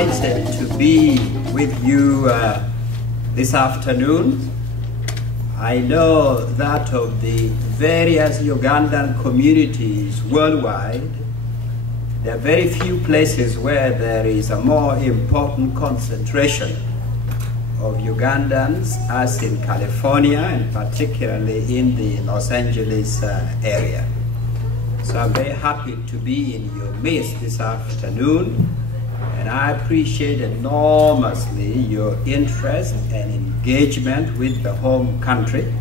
delighted to be with you this afternoon. I know that of the various Ugandan communities worldwide, there are very few places where there is a more important concentration of Ugandans as in California, and particularly in the Los Angeles area. So I'm very happy to be in your midst this afternoon, and I appreciate enormously your interest and engagement with the home country.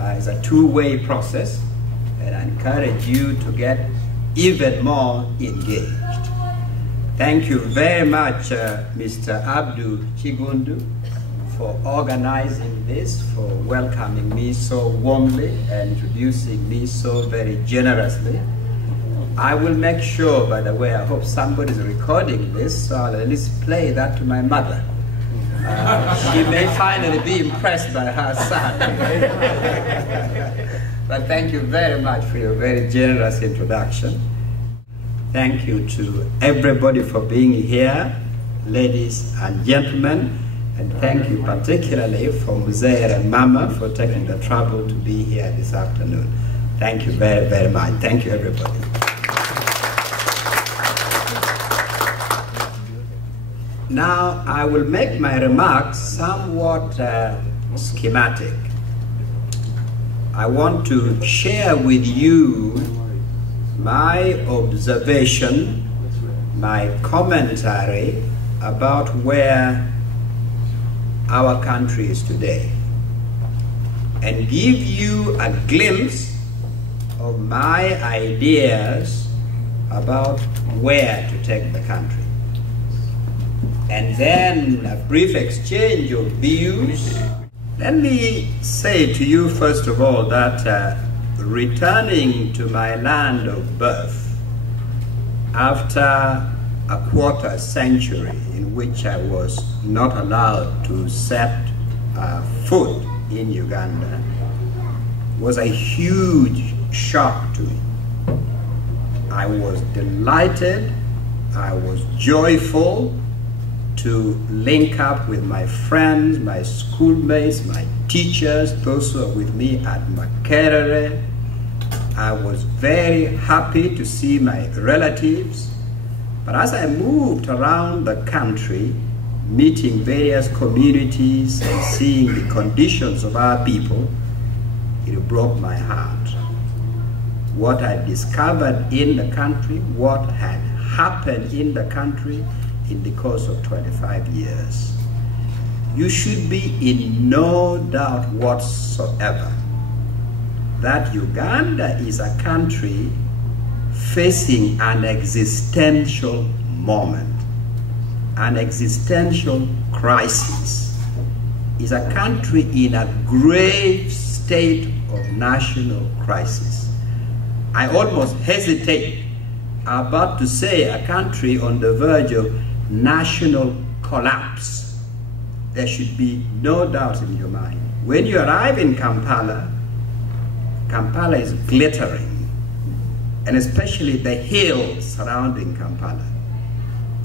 It's a two-way process, and I encourage you to get even more engaged. Thank you very much, Mr. Abdul Kiggundu, for organizing this, for welcoming me so warmly and introducing me so very generously. I will make sure, by the way, I hope somebody's recording this, so I'll at least play that to my mother. She may finally be impressed by her son. But thank you very much for your very generous introduction. Thank you to everybody for being here, ladies and gentlemen. And thank you particularly for Mzee and Mama for taking the trouble to be here this afternoon. Thank you very, very much. Thank you, everybody. Now, I will make my remarks somewhat schematic. I want to share with you my observation, my commentary about where our country is today, and give you a glimpse of my ideas about where to take the country. And then a brief exchange of views. Let me say to you, first of all, that returning to my land of birth after a quarter century in which I was not allowed to set foot in Uganda was a huge shock to me. I was delighted, I was joyful to link up with my friends, my schoolmates, my teachers, those who are with me at Makerere. I was very happy to see my relatives. But as I moved around the country, meeting various communities and seeing the conditions of our people, it broke my heart. What I discovered in the country, what had happened in the country in the course of 25 years. You should be in no doubt whatsoever that Uganda is a country facing an existential moment, an existential crisis. Is a country in a grave state of national crisis. I almost hesitate about to say a country on the verge of national collapse. There should be no doubt in your mind. When you arrive in Kampala, Kampala is glittering, and especially the hills surrounding Kampala.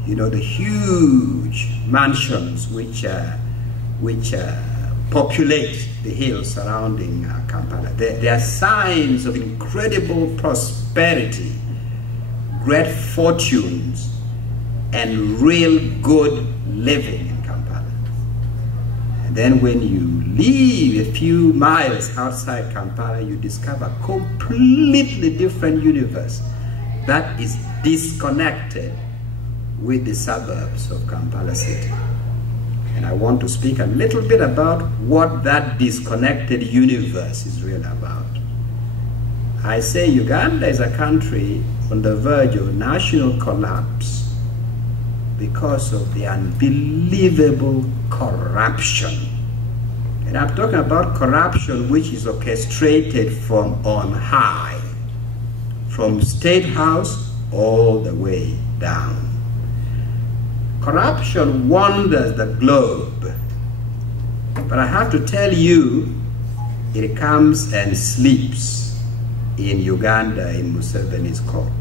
You know, the huge mansions which populate the hills surrounding Kampala. They are signs of incredible prosperity, great fortunes, and real good living in Kampala. And then when you leave a few miles outside Kampala, you discover a completely different universe that is disconnected with the suburbs of Kampala City. And I want to speak a little bit about what that disconnected universe is really about. I say Uganda is a country on the verge of national collapse because of the unbelievable corruption. And I'm talking about corruption which is orchestrated from on high, from State House all the way down. Corruption wanders the globe, but I have to tell you, it comes and sleeps in Uganda in Museveni's court.